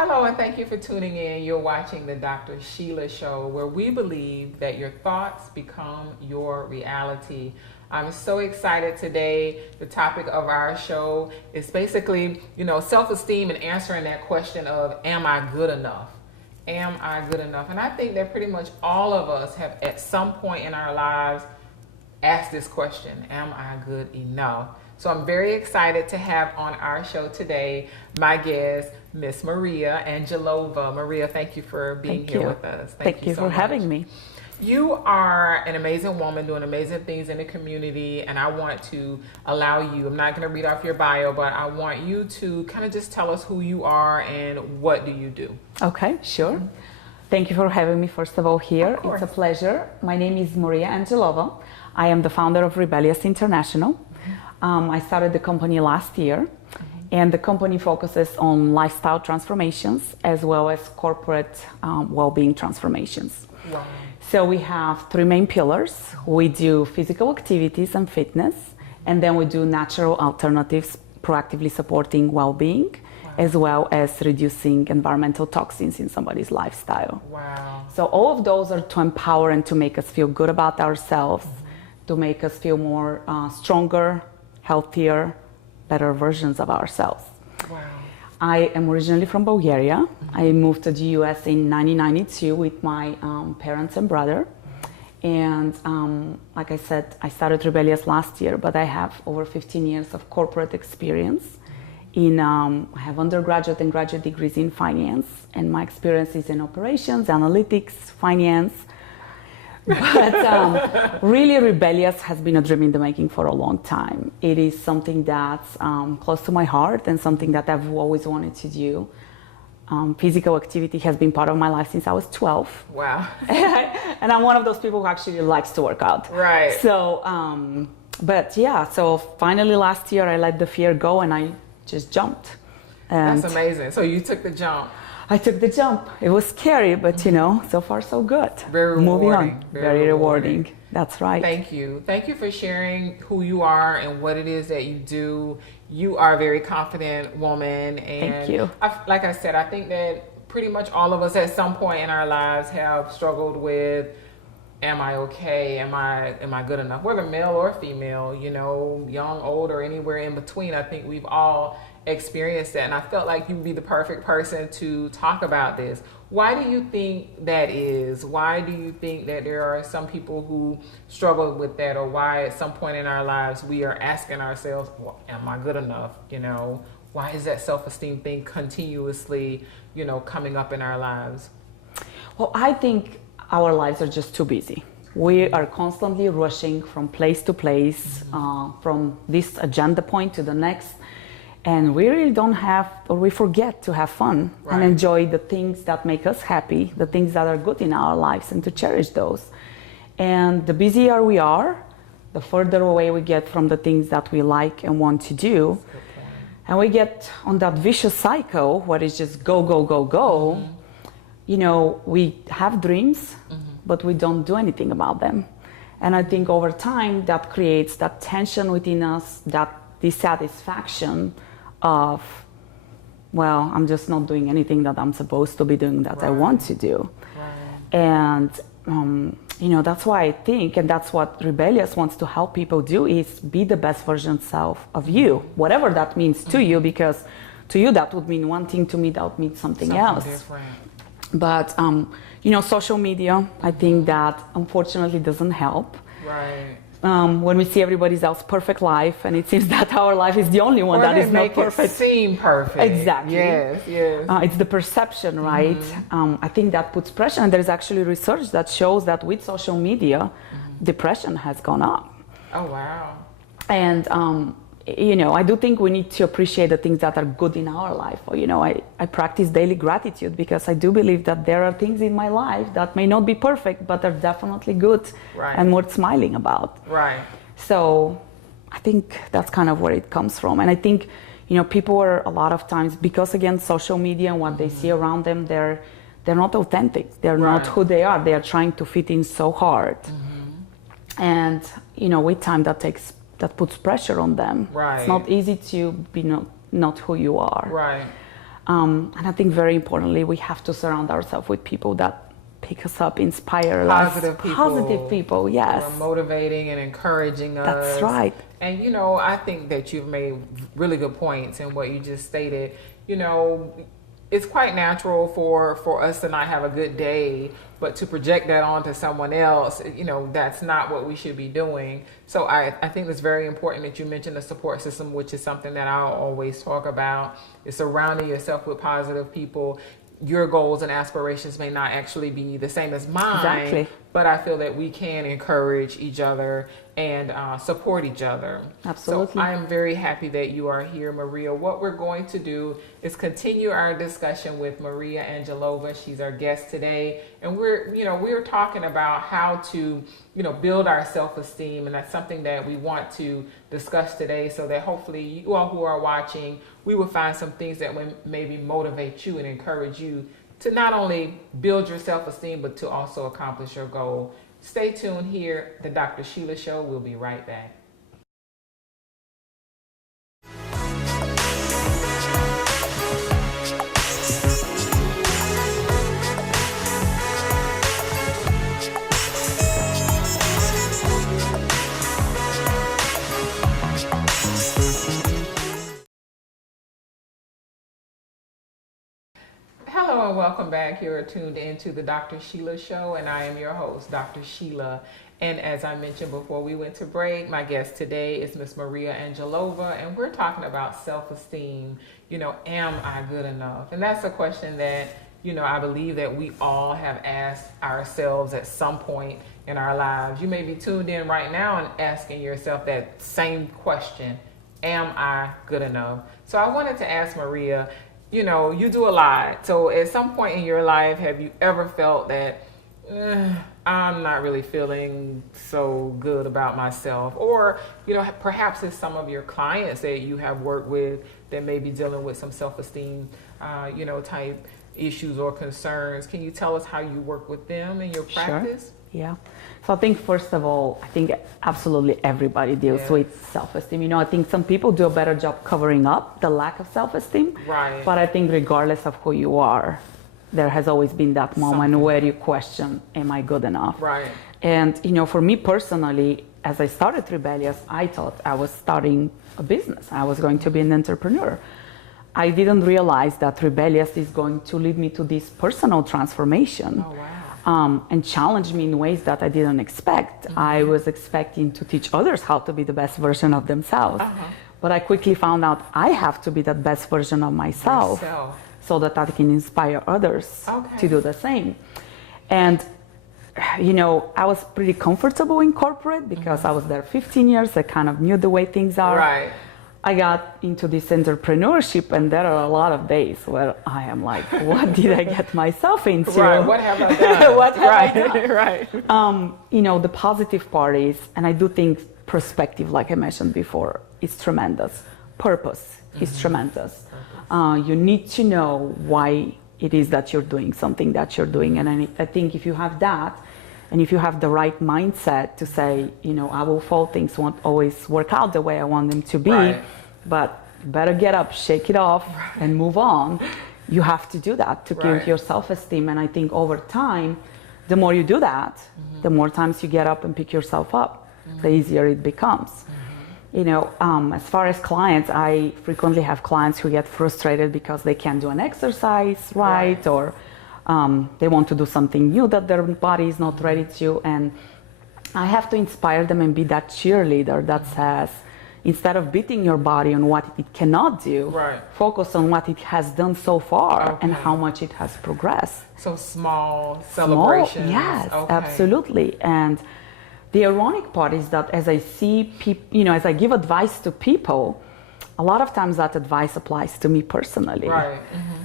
Hello, and thank you for tuning in. You're watching the Dr. Sheila Show, where we believe that your thoughts become your reality. I'm so excited today. The topic of our show is basically, self-esteem and answering that question of, am I good enough? Am I good enough? And I think that pretty much all of us have at some point in our lives asked this question, am I good enough? So I'm very excited to have on our show today my guest, Miss Maria Angelova. Maria, thank you for being here with us. Thank you so for much. having me. You are an amazing woman doing amazing things in the community, and I want to allow you, I'm not going to read off your bio, but I want you to kind of just tell us who you are and what do you do. Okay, sure. Thank you for having me, first of all, here. It's a pleasure. My name is Maria Angelova. I am the founder of Rebellious International. I started the company last year, and the company focuses on lifestyle transformations as well as corporate well-being transformations. Wow. So we have three main pillars. We do physical activities and fitness, and then we do natural alternatives, proactively supporting well-being, as well as reducing environmental toxins in somebody's lifestyle. Wow. So all of those are to empower and to make us feel good about ourselves, to make us feel more stronger, healthier, better versions of ourselves. Wow. I am originally from Bulgaria. I moved to the US in 1992 with my parents and brother. And like I said, I started Rebellious last year, but I have over 15 years of corporate experience. I have undergraduate and graduate degrees in finance, and my experience is in operations, analytics, finance. But really, Rebellious has been a dream in the making for a long time. It is something that's close to my heart and something that I've always wanted to do. Physical activity has been part of my life since I was 12. Wow. And I'm one of those people who actually likes to work out. Right. So, so finally last year I let the fear go and I just jumped. And that's amazing. So you took the jump. I took the jump. It was scary, but so far so good. Very rewarding. Moving on. Very rewarding. That's right. Thank you. Thank you for sharing who you are and what it is that you do. You are a very confident woman. And thank you. Like I said, I think that pretty much all of us at some point in our lives have struggled with, am I okay? Am I good enough? Whether male or female, young, old, or anywhere in between, I think we've all experienced that. And I felt like you would be the perfect person to talk about this. Why do you think that is? Why do you think that there are some people who struggle with that, or why at some point in our lives we are asking ourselves, well, am I good enough? Why is that self-esteem thing continuously, coming up in our lives? Well, I think our lives are just too busy. We are constantly rushing from place to place, from this agenda point to the next. And we really don't have, or we forget to have fun and enjoy the things that make us happy, the things that are good in our lives, and to cherish those. And the busier we are, the further away we get from the things that we like and want to do. And we get on that vicious cycle where it's just go, go, go, go. We have dreams, but we don't do anything about them. And I think over time that creates that tension within us, that dissatisfaction of, well, I'm just not doing anything that I'm supposed to be doing that I want to do. And that's why I think, and that's what Rebellious wants to help people do, is be the best version self of you, whatever that means to you, because to you that would mean one thing, to me that would mean something else different. But social media, I think that unfortunately doesn't help. Right. When we see everybody else's perfect life, and it seems that our life is the only one that is not perfect. It seem perfect. Exactly. Yes. It's the perception, right? I think that puts pressure, and there's actually research that shows that with social media, depression has gone up. Oh, wow. And I do think we need to appreciate the things that are good in our life. I practice daily gratitude because I do believe that there are things in my life that may not be perfect, but are definitely good and worth smiling about. Right. So I think that's kind of where it comes from. And I think, people are a lot of times, because again, social media and what they see around them, they're not authentic. They're not who they are. They are trying to fit in so hard. And, with time that puts pressure on them. Right. It's not easy to be not who you are. Right. And I think very importantly, we have to surround ourselves with people that pick us up, inspire Positive us. people. Positive people, yes. Who are motivating and encouraging us. That's right. And, you know, I think that you've made really good points in what you just stated. You know, it's quite natural for us to not have a good day, but to project that onto someone else, you know, that's not what we should be doing. So I think it's very important that you mentioned the support system, which is something that I'll always talk about, is surrounding yourself with positive people. Your goals and aspirations may not actually be the same as mine, Exactly. but I feel that we can encourage each other and support each other. Absolutely. So I am very happy that you are here, Maria. What we're going to do is continue our discussion with Maria Angelova. She's our guest today, and we're talking about how to, you know, build our self-esteem, and that's something that we want to discuss today, so that hopefully you all who are watching, we will find some things that will maybe motivate you and encourage you to not only build your self-esteem, but to also accomplish your goal. Stay tuned here, the Dr. Sheila Show. We'll be right back. Hello and welcome back. You're tuned into the Dr. Sheila Show, and I am your host, Dr. Sheila. And as I mentioned before we went to break, my guest today is Miss Maria Angelova, and we're talking about self-esteem. You know, am I good enough? And that's a question that, you know, I believe that we all have asked ourselves at some point in our lives. You may be tuned in right now and asking yourself that same question, am I good enough? So I wanted to ask Maria, you know, you do a lot. So at some point in your life, have you ever felt that I'm not really feeling so good about myself? Or, you know, perhaps it's some of your clients that you have worked with that may be dealing with some self-esteem, you know, type issues or concerns. Can you tell us how you work with them in your practice? Sure. Yeah. So I think, first of all, I think absolutely everybody deals with self-esteem. You know, I think some people do a better job covering up the lack of self-esteem. Right. But I think regardless of who you are, there has always been that moment where you question, am I good enough? Right. And, you know, for me personally, as I started Rebellious, I thought I was starting a business. I was going to be an entrepreneur. I didn't realize that Rebellious is going to lead me to this personal transformation. Oh, wow. And challenge me in ways that I didn't expect. Mm-hmm. I was expecting to teach others how to be the best version of themselves. But I quickly found out I have to be that best version of myself so that I can inspire others to do the same. And, you know, I was pretty comfortable in corporate because I was there 15 years. I kind of knew the way things are. Right. I got into this entrepreneurship, and there are a lot of days where I am like, what did I get myself into? Right, what have I done? What have I done? Right. You know, the positive part is, and I do think perspective, like I mentioned before, is tremendous. Purpose is tremendous. You need to know why it is that you're doing something that you're doing. And I think if you have that, and if you have the right mindset to say, you know, I will fall, things won't always work out the way I want them to be, but better get up, shake it off, and move on. You have to do that to build your self-esteem. And I think over time, the more you do that, the more times you get up and pick yourself up, the easier it becomes. You know, as far as clients, I frequently have clients who get frustrated because they can't do an exercise or they want to do something new that their body is not ready to. And I have to inspire them and be that cheerleader that says, instead of beating your body on what it cannot do, focus on what it has done so far and how much it has progressed. So small celebrations. Yes, absolutely. And the ironic part is that as I see people, you know, as I give advice to people, a lot of times that advice applies to me personally.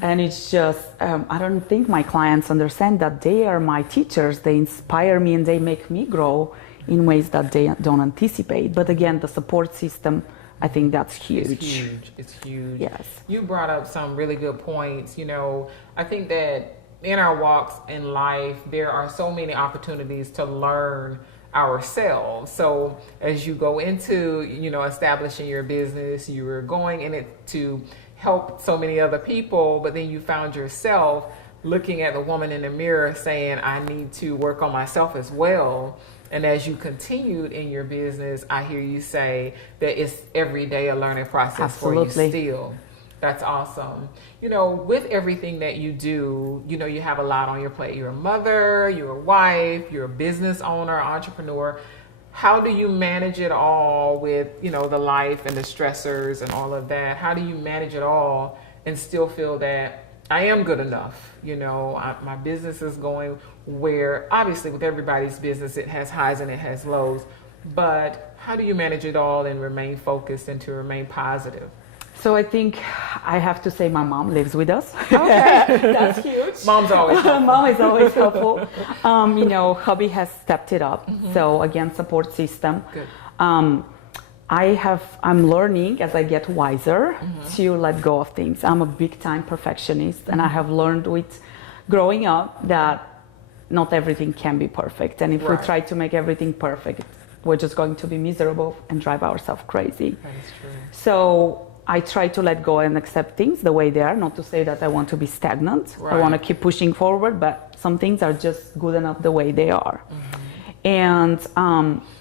And it's just, I don't think my clients understand that they are my teachers. They inspire me and they make me grow in ways that they don't anticipate. But again, the support system, I think that's huge. It's huge. It's huge. Yes. You brought up some really good points. You know, I think that in our walks in life, there are so many opportunities to learn ourselves. So as you go into, you know, establishing your business, you were going in it to helped so many other people, but then you found yourself looking at the woman in the mirror saying, I need to work on myself as well. And as you continued in your business, I hear you say that it's every day a learning process for you still. That's awesome. You know, with everything that you do, you know, you have a lot on your plate. You're a mother, you're a wife, you're a business owner, entrepreneur. How do you manage it all with, you know, the life and the stressors and all of that? How do you manage it all and still feel that I am good enough? You know, my business is going where, obviously with everybody's business, it has highs and it has lows. But how do you manage it all and remain focused and to remain positive? So I think I have to say my mom lives with us. Okay, that's huge. Mom's always helpful. Mom is always helpful. You know, hubby has stepped it up. So again, support system. Good. I'm learning as I get wiser to let go of things. I'm a big time perfectionist, and I have learned with growing up that not everything can be perfect. And if we try to make everything perfect, we're just going to be miserable and drive ourselves crazy. That is true. So I try to let go and accept things the way they are, not to say that I want to be stagnant. I want to keep pushing forward, but some things are just good enough the way they are. And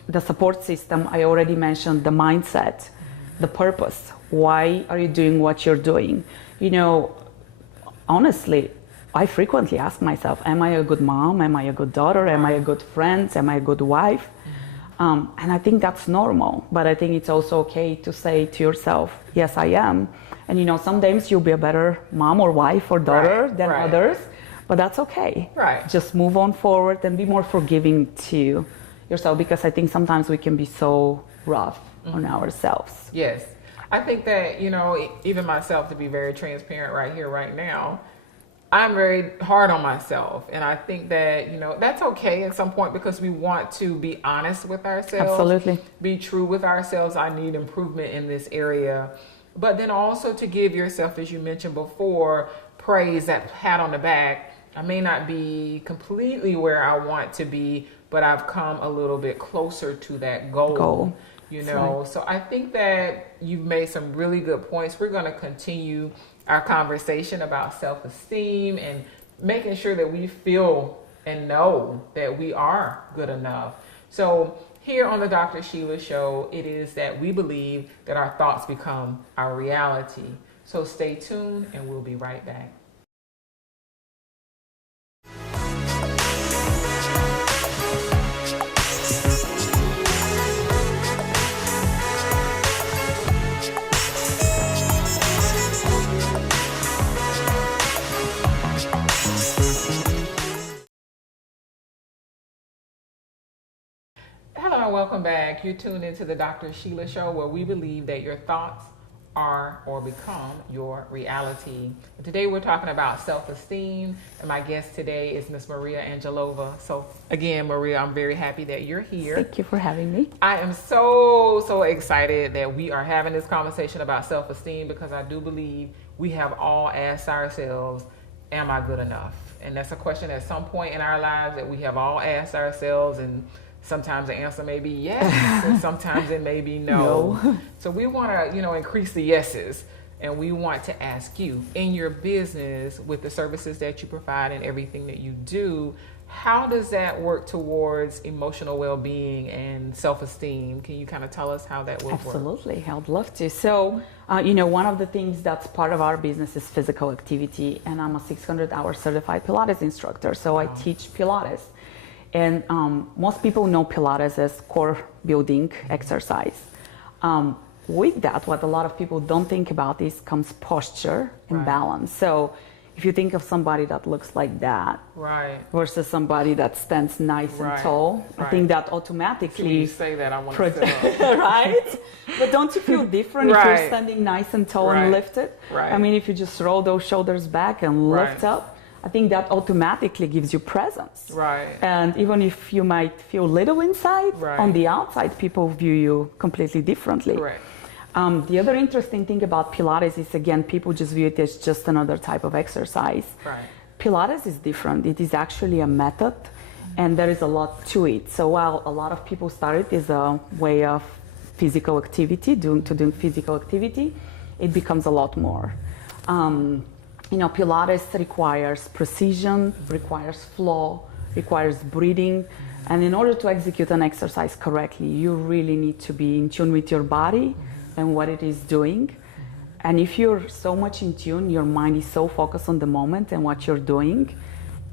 the support system, I already mentioned the mindset, the purpose. Why are you doing what you're doing? You know, honestly, I frequently ask myself, am I a good mom? Am I a good daughter? Am I a good friend? Am I a good wife? And I think that's normal, but I think it's also okay to say to yourself, yes, I am. And you know, sometimes you'll be a better mom or wife or daughter than others, but that's okay. Just move on forward and be more forgiving to yourself, because I think sometimes we can be so rough on ourselves. Yes. I think that, you know, even myself, to be very transparent right here, right now, I'm very hard on myself, and I think that, you know, that's okay at some point, because we want to be honest with ourselves. Absolutely. Be true with ourselves. I need improvement in this area. But then also to give yourself, as you mentioned before, praise, that pat on the back. I may not be completely where I want to be, but I've come a little bit closer to that goal. You know, so I think that you've made some really good points. We're going to continue our conversation about self-esteem and making sure that we feel and know that we are good enough. So here on the Dr. Sheila Show, it is that we believe that our thoughts become our reality. So stay tuned and we'll be right back. Hello and welcome back. You're tuned into the Dr. Sheila Show, where we believe that your thoughts are or become your reality. Today we're talking about self-esteem, and my guest today is Miss Maria Angelova. So again, Maria, I'm very happy that you're here. Thank you for having me. I am so excited that we are having this conversation about self-esteem, because I do believe we have all asked ourselves, am I good enough? And that's a question at some point in our lives that we have all asked ourselves, and sometimes the answer may be yes, and sometimes it may be no. So we want to, you know, increase the yeses, and we want to ask you, in your business, with the services that you provide and everything that you do, how does that work towards emotional well-being and self-esteem? Can you kind of tell us how that would work? Absolutely, I'd love to. So, you know, one of the things that's part of our business is physical activity, and I'm a 600-hour certified Pilates instructor, so I teach Pilates. And most people know Pilates as core building exercise. With that, what a lot of people don't think about is comes posture and balance. So if you think of somebody that looks like that versus somebody that stands nice and tall, I think that automatically... When you say that, I want to sit up. Right? But don't you feel different if you're standing nice and tall and lifted? I mean, if you just roll those shoulders back and lift up, I think that automatically gives you presence. And even if you might feel little inside, on the outside, people view you completely differently. The other interesting thing about Pilates is, again, people just view it as just another type of exercise. Pilates is different. It is actually a method, and there is a lot to it. So while a lot of people start it as a way of physical activity, doing physical activity, it becomes a lot more. Pilates requires precision, requires flow, requires breathing. And in order to execute an exercise correctly, you really need to be in tune with your body and what it is doing. And if you're so much in tune, your mind is so focused on the moment and what you're doing,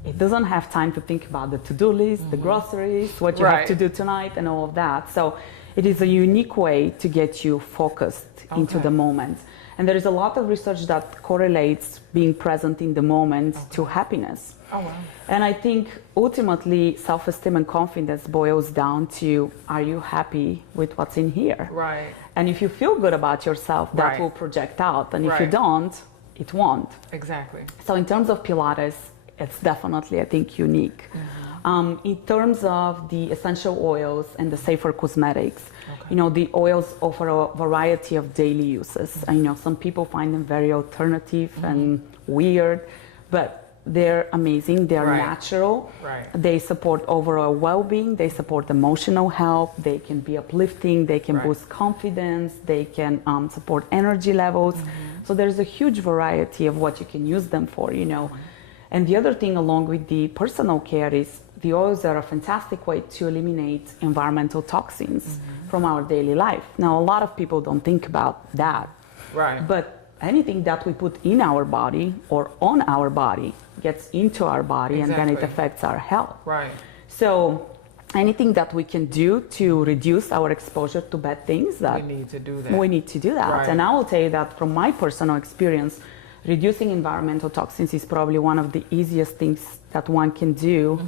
it doesn't have time to think about the to-do list, the groceries, what you have to do tonight and all of that. So it is a unique way to get you focused into the moment. And there is a lot of research that correlates being present in the moment to happiness. Oh, wow. And I think ultimately self-esteem and confidence boils down to, are you happy with what's in here? Right. And if you feel good about yourself, that will project out. And if you don't, it won't. Exactly. So in terms of Pilates, it's definitely, I think, unique. In terms of the essential oils and the safer cosmetics, the oils offer a variety of daily uses. I know some people find them very alternative and weird, but they're amazing. They're natural. They support overall well-being. They support emotional health. They can be uplifting. They can boost confidence. They can support energy levels. So there's a huge variety of what you can use them for, And the other thing along with the personal care is the oils are a fantastic way to eliminate environmental toxins from our daily life. Now, a lot of people don't think about that. Right. But anything that we put in our body or on our body gets into our body and then it affects our health. Right. So anything that we can do to reduce our exposure to bad things, that we need to do that. We need to do that. And I will tell you that from my personal experience, reducing environmental toxins is probably one of the easiest things that one can do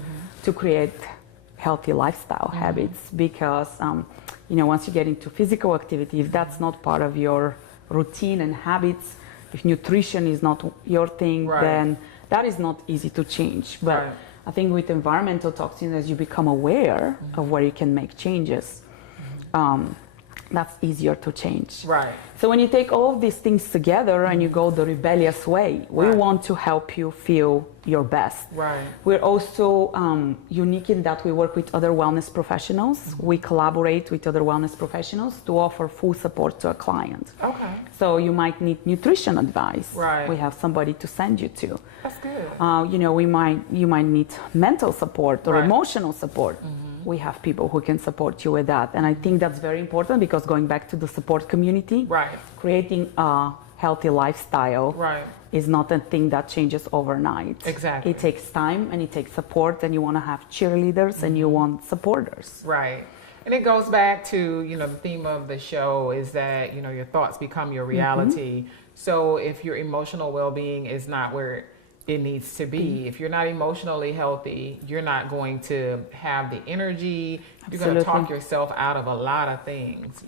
to create healthy lifestyle habits, because once you get into physical activity, if that's not part of your routine and habits, if nutrition is not your thing, then that is not easy to change. But I think with environmental toxins, as you become aware of where you can make changes, that's easier to change. Right. So when you take all of these things together and you go the rebellious way, we want to help you feel your best. Right. We're also unique in that we work with other wellness professionals. We collaborate with other wellness professionals to offer full support to a client. Okay. So you might need nutrition advice. Right. We have somebody to send you to. That's good. You might need mental support or emotional support. We have people who can support you with that. And I think that's very important, because going back to the support community, creating a healthy lifestyle is not a thing that changes overnight. Exactly. It takes time and it takes support, and you want to have cheerleaders and you want supporters. Right. And it goes back to, the theme of the show is that, your thoughts become your reality. So if your emotional well-being is not where it needs to be, if you're not emotionally healthy, you're not going to have the energy. You're going to talk yourself out of a lot of things,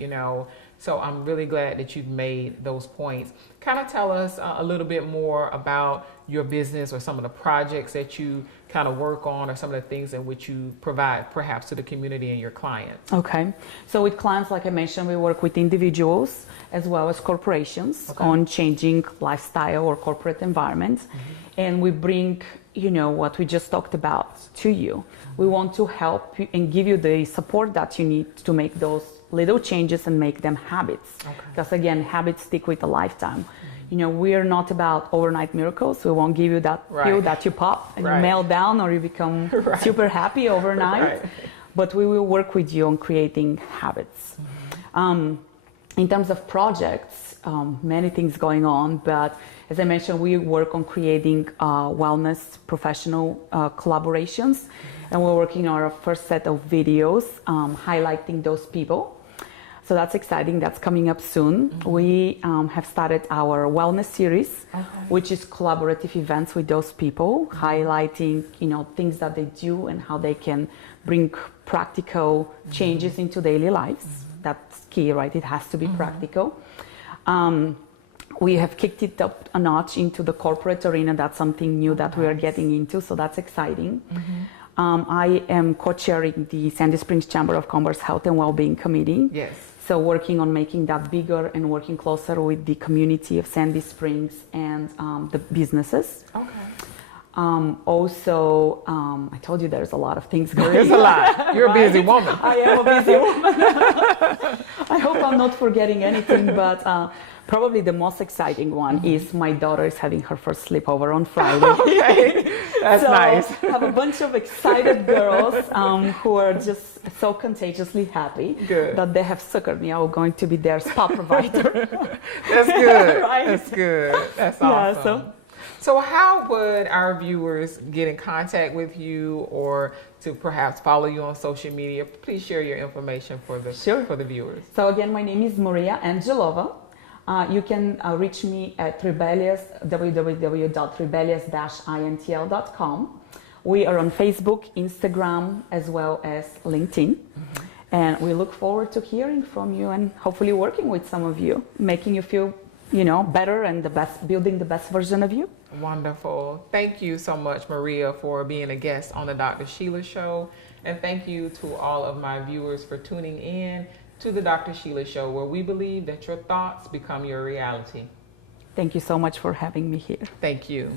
So I'm really glad that you've made those points. Kind of tell us a little bit more about your business, or some of the projects that you kind of work on, or some of the things in which you provide perhaps to the community and your clients. Okay. So with clients, like I mentioned, we work with individuals as well as corporations on changing lifestyle or corporate environments. And we bring, what we just talked about to you. We want to help you and give you the support that you need to make those little changes and make them habits. Because again, habits stick with a lifetime. We're not about overnight miracles. We won't give you that pill that you pop and you melt down, or you become super happy overnight. But we will work with you on creating habits. In terms of projects, many things going on, but as I mentioned, we work on creating wellness professional collaborations, and we're working on our first set of videos highlighting those people. So that's exciting. That's coming up soon. We have started our wellness series, which is collaborative events with those people, highlighting, things that they do and how they can bring practical changes into daily lives. That's key, right? It has to be practical. We have kicked it up a notch into the corporate arena. That's something new that we are getting into, so that's exciting. I am co-chairing the Sandy Springs Chamber of Commerce Health and Wellbeing Committee. Yes. So working on making that bigger and working closer with the community of Sandy Springs and the businesses. I told you there's a lot of things going on. There's a lot. You're a busy woman. I am a busy woman. I hope I'm not forgetting anything, but probably the most exciting one is my daughter is having her first sleepover on Friday. Okay, that's nice. I have a bunch of excited girls who are just so contagiously happy that they have suckered me. I'm going to be their spa provider. That's good. Right? That's good. That's awesome. Yeah, So how would our viewers get in contact with you or to perhaps follow you on social media? Please share your information for the viewers. So again, my name is Maria Angelova. You can reach me at www.rebellious-intl.com. We are on Facebook, Instagram, as well as LinkedIn. And we look forward to hearing from you and hopefully working with some of you, making you feel, better and building the best version of you. Wonderful. Thank you so much, Maria, for being a guest on the Dr. Sheila Show. And thank you to all of my viewers for tuning in to the Dr. Sheila Show, where we believe that your thoughts become your reality. Thank you so much for having me here. Thank you.